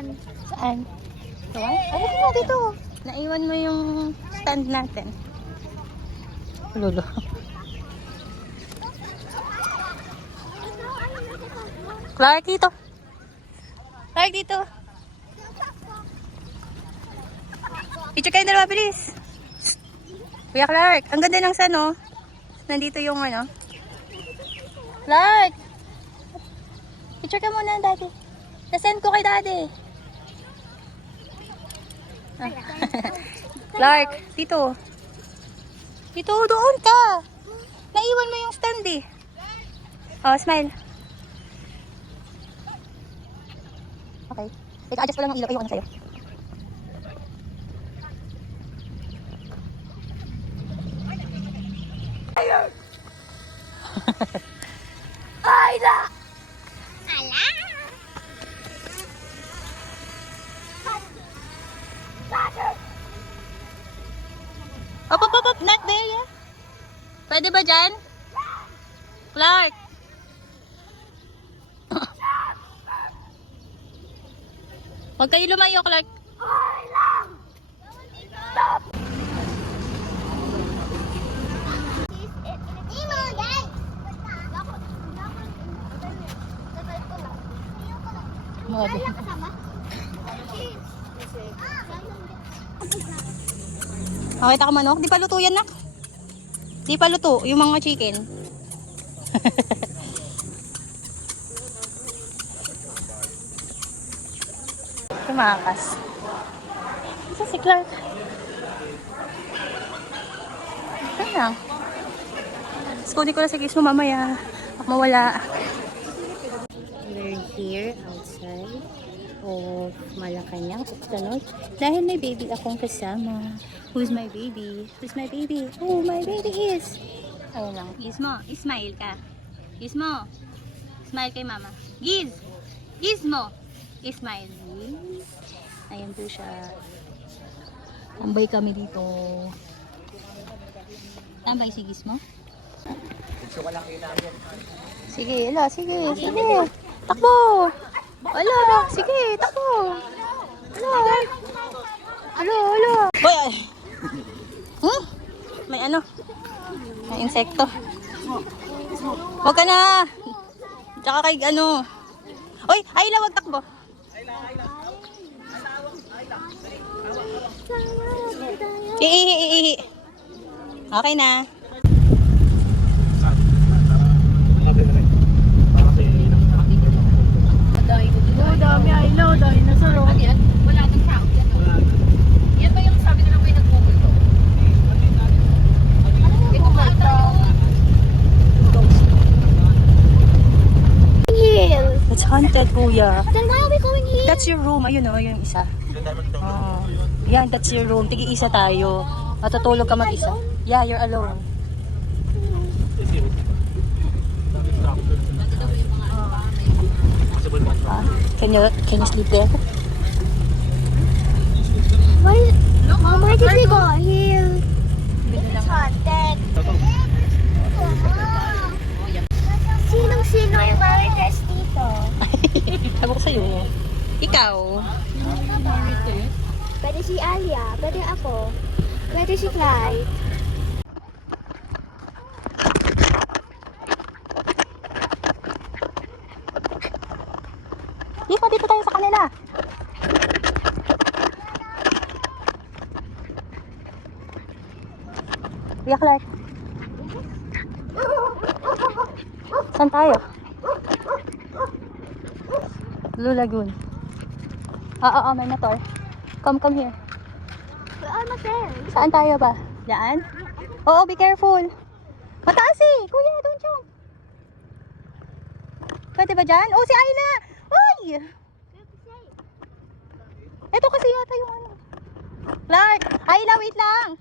yan. Saan? Ito? Ay, dito, dito. Naiwan mo yung stand natin. Lolo. Clark, dito. Clark, dito. Picture kayo dalawa, bilis. Kuya Clark, ang ganda ng sun, oh. Nandito yung ano. Clark! Picture ka muna, daddy. Nasend ko kay daddy. Ah. Clark, dito. Dito, doon ka. Naiwan mo yung stand, eh. Oh, smile. Okay. Ika, adjust ko lang ng ilaw. Ayoko na sa'yo. Ayla! Ala! Up, up, up, up. Not there, yeah? Pwede ba dyan? Clark! Huwag kayo lumayo, Clark. Okay, taka manok. Di pa luto yan, nak. Di pa luto yung mga chicken. Tumakas. Isa si Clark. Saan na? Skunin ko na si Kismo mamaya. Baka mawala. We're here outside of Malacanang, Octanon. Dahil may baby akong kasama. Who's my baby? Who's my baby? Oh, my baby is... Ayun lang. Gizmo, smile ka. Gizmo, smile kay mama. Giz! Gizmo! Smile. Ayan po siya. Tambay kami dito. Tambay si Gizmo? Sige, ala, sige, sige. Takbo! Ala, sige, takbo! Ala! Ala, ala! Boy! May ano? May insekto. Huwag ka na! Tsaka kay ano. Uy! Ayla, wag takbo! Iihi. Okay na. Dami Ayla, dami na saro. Wala nang tao. Yan ba yung sabi nila may nag-google to? Ito ba ito? Hill. It's haunted, kuya. Then why are we going here? That's your room. Ayun o, yung isa. Oo. Yan, that's your room. Tigi-isa tayo. Matutulog ka mag-isa. Yeah, you're alone. Can you sleep there? Where did we go? Here. It's haunted. Sinong-sino yung marites dito? Sabi ko sa'yo. Ikaw. Pwede si Alia, pwede ako, pwede si Clyde. Dito tayo sa kanila. Kuya Clark. Saan tayo? Blue Lagoon. Oo, may motor. Come here. We're almost there. Saan tayo ba? Diyan? Oo, be careful. Mataas eh! Kuya, don't jump. Pwede ba dyan? Oh, si Ayla! Uy! Ito kasi yata yung ano. Clark! Ayla, wait lang!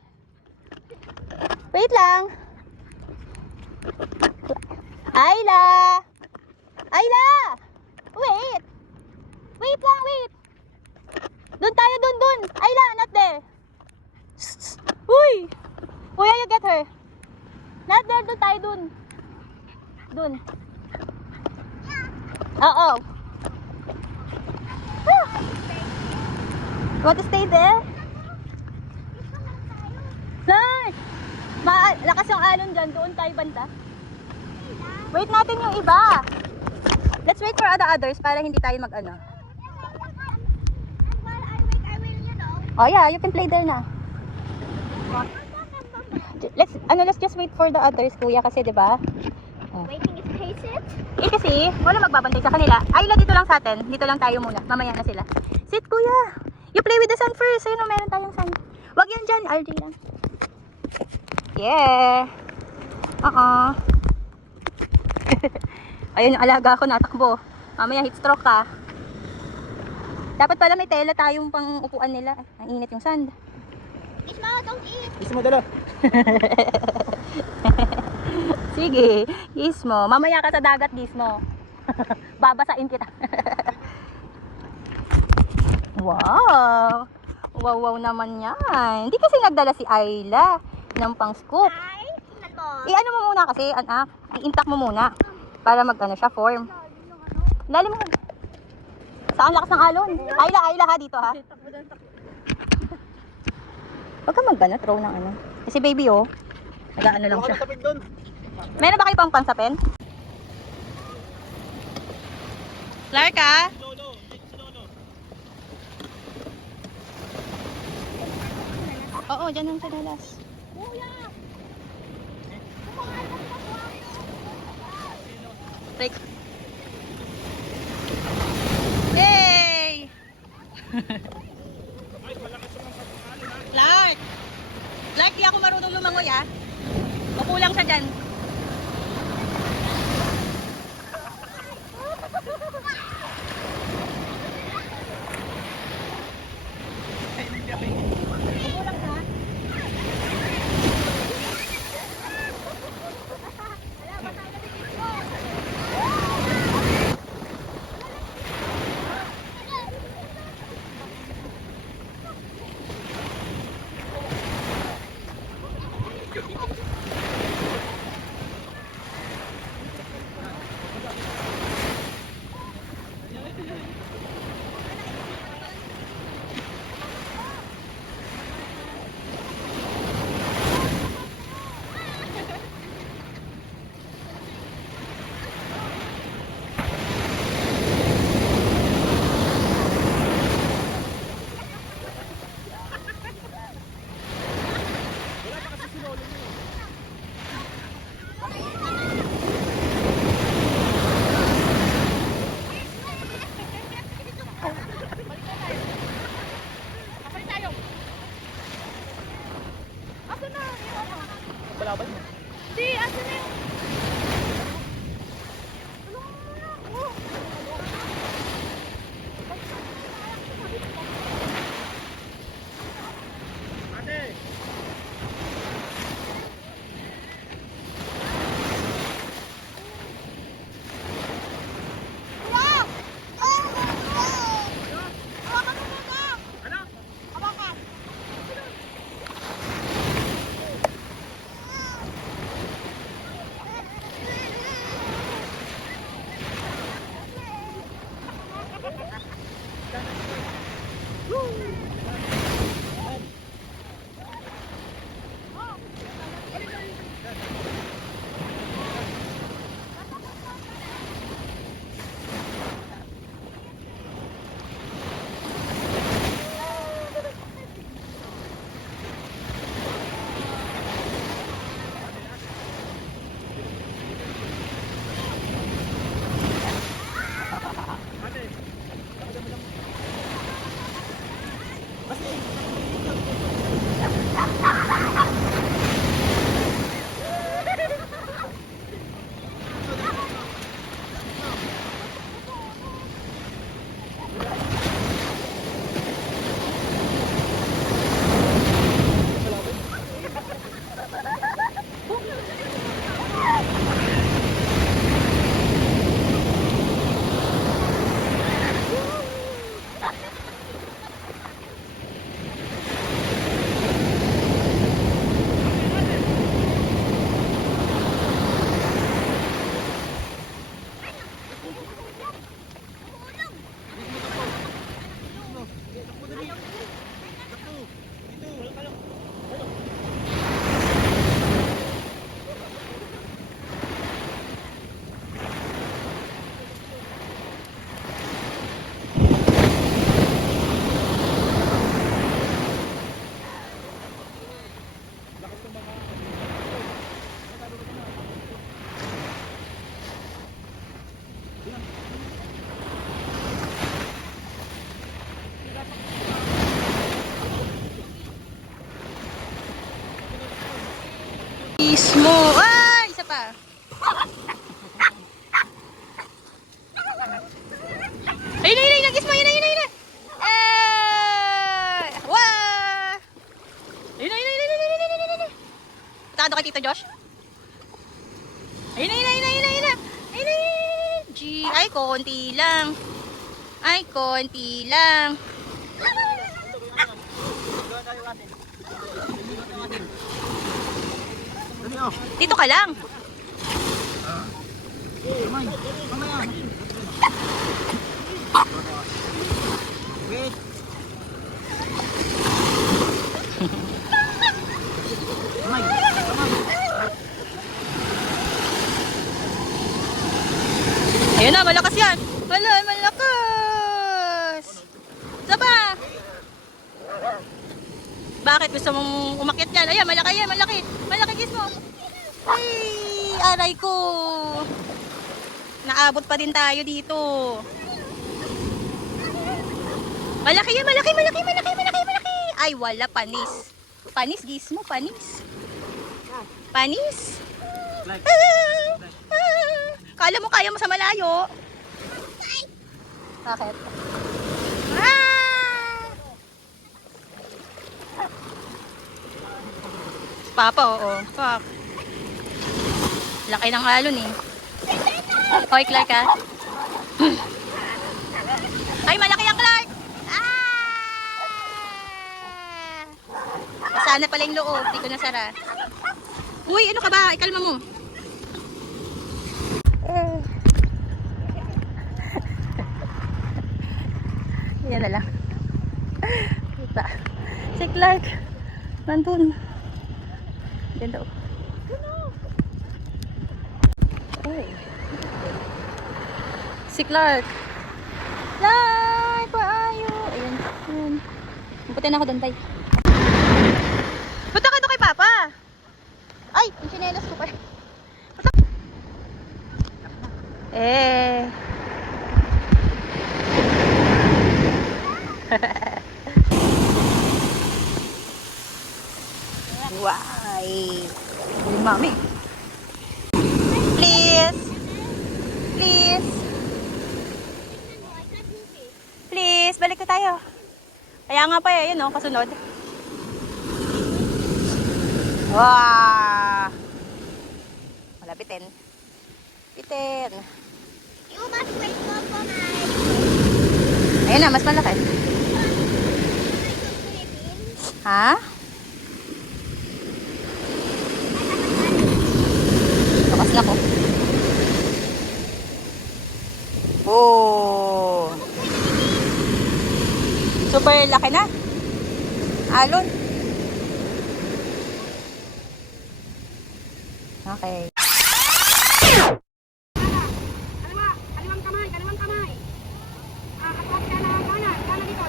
Wait lang! Ayla! Ayla! Wait! Wait lang, wait! Doon tayo, doon! Ayla, not there! Uy! Kuya, you get her! Not there, doon tayo, doon! Doon! Oo! Ah! Want to stay there? Clark! Lakas yung alon dyan. Doon tayo banda. Wait natin yung iba. Let's wait for the others para hindi tayo mag-ano. Oh yeah, you can play there na. Let's just wait for the others, kuya, kasi 'di ba? Oh. Waiting is patient. Kasi wala magbabantay sa kanila. Ayla, dito lang sa atin. Dito lang tayo muna. Mamaya na sila. Sit, kuya. You play with the sun first. Ayun, meron tayong sun. Wag yan dyan, RJ lang. Yeah. Ayun yung alaga ko, natakbo. Mamaya heat stroke ka. Dapat pala may tela tayong pang upuan nila. Ang init yung sand. Isma, don't eat. Isma dala. Sige, Gismo. Mamaya ka sa dagat, Gismo. Babasain kita. Wow. Wow naman yan. Hindi kasi nagdala si Ayla ng pang scoop. Hi. Tingnan mo. I-ano mo muna kasi, anak. I-intact mo muna. Para mag-ano siya, form. Lalim mo. Saan lakas ng alon? Ayla ha, dito ha. Huwag ka mag-ano, throw ng ano. Kasi baby oh, nag-ano lang siya. Nakatapid doon. Meron ba kayo pang pansapin? Clark ha? Oo, dyan ang sanalas. Break. Yay! Clark! Clark, di ako marunong lumangoy ah. Makulang siya dyan. Gizmo. Ay, isa pa. Ayun, Gizmo. Ayun. Wah! Ayun. Tado kay Tito Josh. Ayun. G. Ay, konti lang. Dito ka lang. Wait. Ayun na, malakas yan. Malakas. Isa pa. Bakit gusto mong umakyat yan? Ayan, malaki yan, malaki. Malaki, Gizmo. Ay, aray ko. Naabot pa din tayo dito. Malaki yan, malaki. Ay, wala, panis. Panis, Gizmo, panis. Kala mo kaya mo sa malayo. Bakit? Papa, oo. Fuck. Laki ng alon eh. Hoy, Clark ha? Ay, malaki ang Clark! Sana pala yung loob. Di ko nasara. Uy, ano ka ba? Ikalma mo. Yan na lang. Kita. Si Clark. Nandun. Yan daw. Ay. Si Clark. Clark, paayo. Ayan. Mabuti na ako dantay. Punta ka doon kay Papa. Ay, yung chinelas ko pa. Why? Mami. Please. Please, balik na tayo. Kaya nga pa yun, no? Kasunod. Wow! Malapitin. Pitin. You must wait for my... Ayun na, mas malaki. Ha? Bakas na ko. Oh! Super laki na. Alon. Okay. Kaliwang kamay. Kapag ka na kanan dito.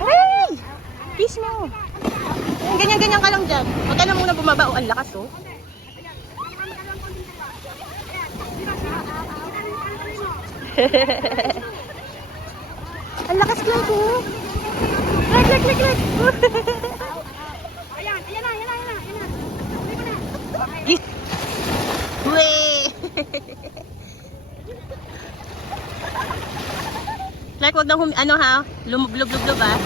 Hey! Peace mo. Ganyan ka lang dyan. Huwag ka na muna bumaba. Oh, ang lakas oh. Ang lakas lang ko. Like. Ayan na. Weh! Like, wag nang lumublob-lublob ah.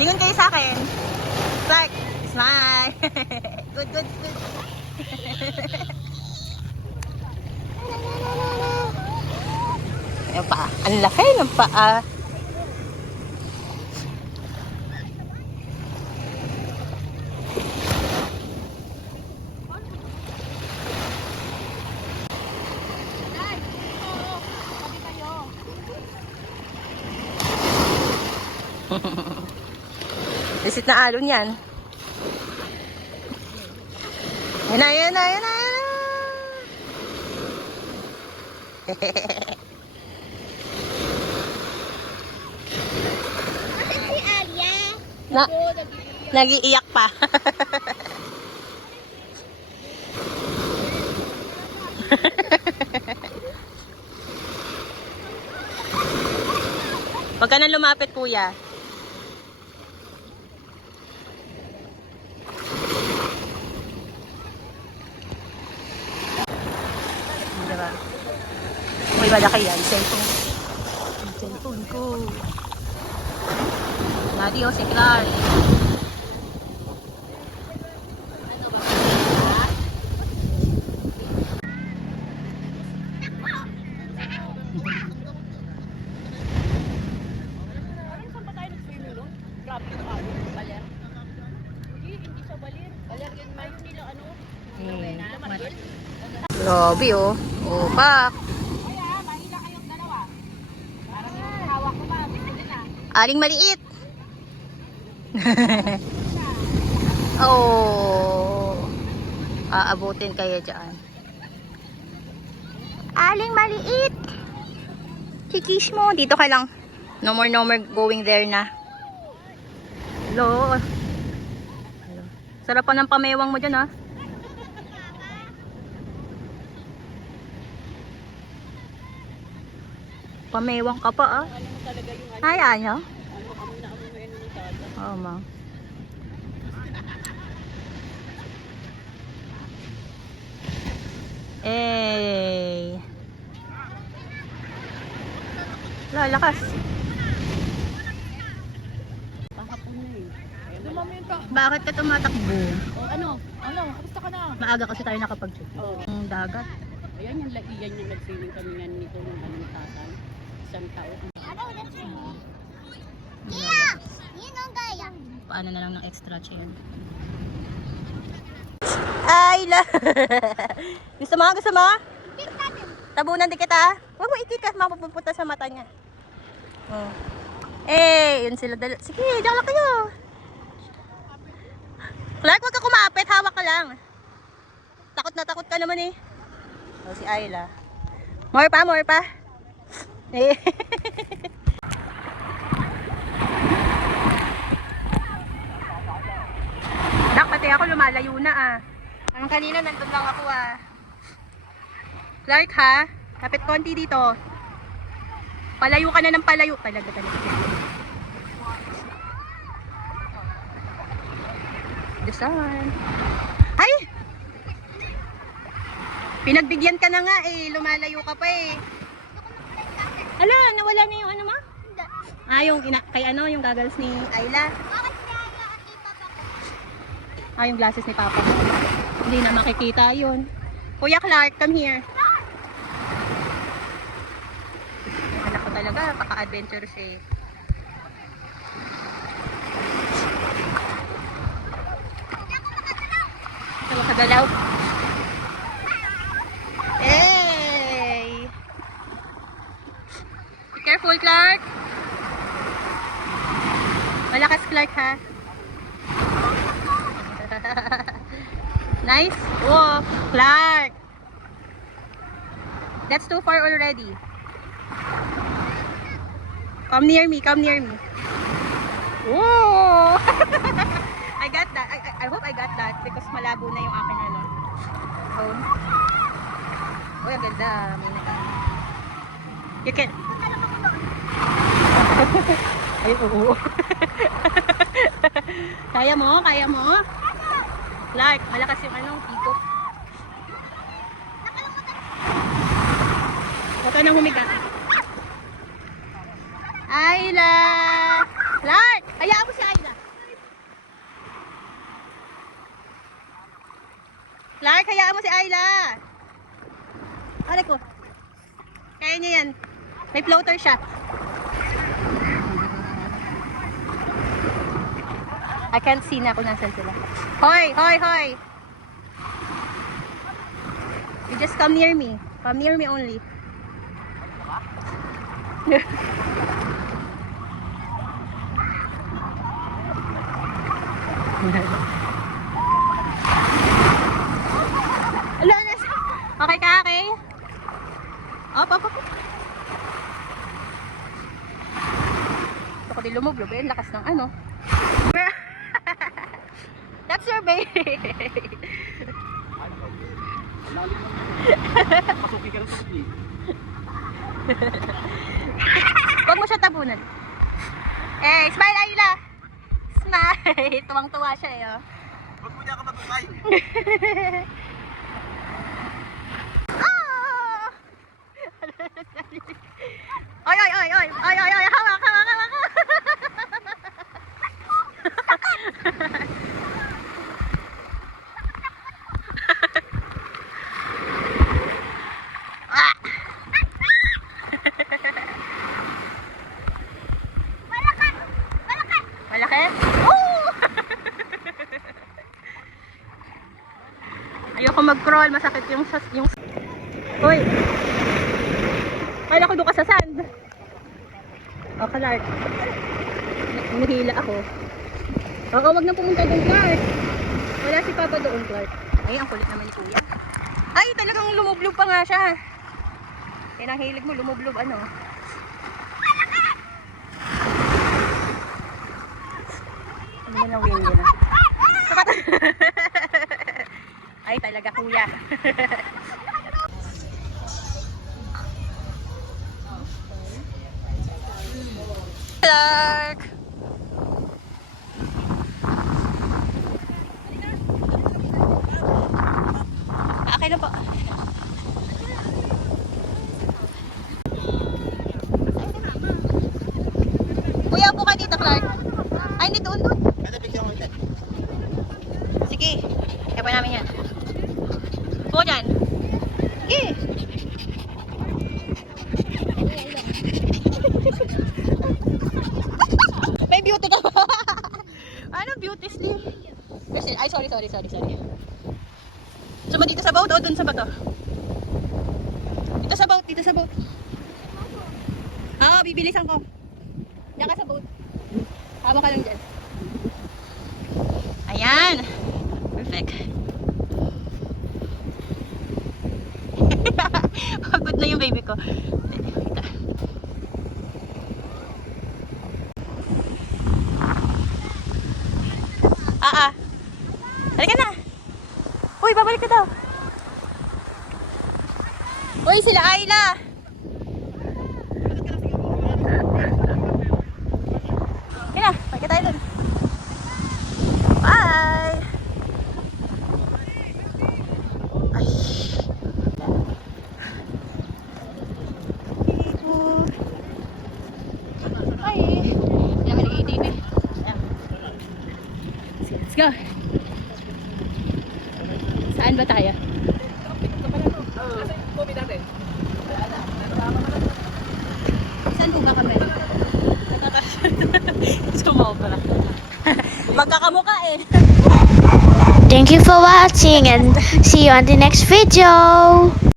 Lingon kayo sa akin. Like, smile. Good. Ayan pa. Ang laki ng paa. Visit na alon yan. Yan na. Si Alia. Nag-iiyak pa. Huwag ka nang lumapit, kuya. Hindi malaki yan. Cellphone. Cellphone ko. Daddy, oh, si Clark. Grabe, oh. Oh, pak. Aling maliit. Oh. Aabutin kayo dyan. Aling maliit. Kikis mo. Dito ka lang. No more going there na. Hello. Sarap pa ng pamewang mo dyan, ha. Pamewang ka pa, ah. Ay, ano? Oo, ma. Eh. Lalakas. Bakit ka tumatakbo? Ano? Kamusta ka na? Maaga kasi tayo nakapag-check. Ang dagat. Ayan yung laiyan yung nag-swimming kami nga nito ng anong tatay. Isang taon. Paano na lang ng extra chair? Ay, gusto mo? Gusto mo? Tabunan din kita. Huwag mo ikikas, mapupunta sa mata niya. Oh. Eh, yun sila dala. Sige, diyan lang kayo. Clark, huwag ka kumapit. Hawak ka lang. Takot na takot ka naman, eh. Oh, si Ayla. More pa, more pa. Eh. Dak, pati ako lumalayo na, ah. Ang kanina nandun lang ako, ah. Clark, ha? Kapit konti dito. Palayo ka na ng palayo. Talaga. Design. Ay! Pinagbigyan ka na nga, eh. Lumalayo ka pa, eh. Ala, nawala na yung ano, ma? Ah, yung yung goggles ni Ayla. Ah, yung glasses ni Papa. Hindi na makikita yun. Kuya Clark, come here. Yung anak ko talaga, paka-adventurous, eh. Ito, makagalaw. Hey! Be careful, Clark. Malakas, Clark, ha? Nice. Whoa, Clark. That's too far already. Come near me. Whoa. I got that. I hope I got that because malabo na yung akin ano. Phone. Oh, ang ganda. You can. Ay, oo. Kaya mo? Clark, malakas yung ikot. Huwag ka nang humiga. Ayla! Clark! Hayaan mo si Ayla. Clark, hayaan mo si Ayla. Aray ko. Kaya niya yan. May floater siya. I can't see na kung nasan sila. Hoy! You just come near me. Come near me only. Okay ka, okay? Op. Ito ko din lumublob eh. Lakas ng ano. That's your baby. Pasukin ka lang sa sili. Huwag mo siya tabunan. Eh, smile Ayla. Smile. Tuwang-tuwa siya eh. Oh. Huwag mo niya ka matusay. Oh! Ay, ay, ay, ay, ay, ay, ay, hawak, hawak, hawak. Ah! Malaki? Oh! Ayoko mag-crawl, masakit yung Hoy. Kala ko doon ka sa sand. Oh, Clark. Nahila ako. Oo, wag na pumunta doon, Clark. Wala si Papa doon, Clark. Ay, ang kulit naman ni Kuya. Ay, talagang lumublob pa nga siya. Yan ang hilig mo, lumublob ano. Ano mo na window na? Ay, talaga Kuya. Clark! Okay na po. Kuya, upo ka dito, Clark. Ay, hindi doon. Sige. Kaya pa namin yan. Upo dyan. Sige. May beauty ka ba? Ano beauty sleep? Ay, sorry. Suma dito sa boat o dun sa bato? Dito sa boat. Oo, bibilisan ko. Diyan ka sa boat. Habang ka lang dyan. Ayan. Perfect. Pagod na yung baby ko. Ito. Halika na. Uy, babalik ka daw. Uy, sila Ayla. Kaya na, balik ka tayo dun. Bye. Ay. Ay. Kaya ka nag-iitip eh. Let's go. Saan ba tayo? Saan po ba kami? Sumobra. Magkakamuka eh. Thank you for watching and see you on the next video.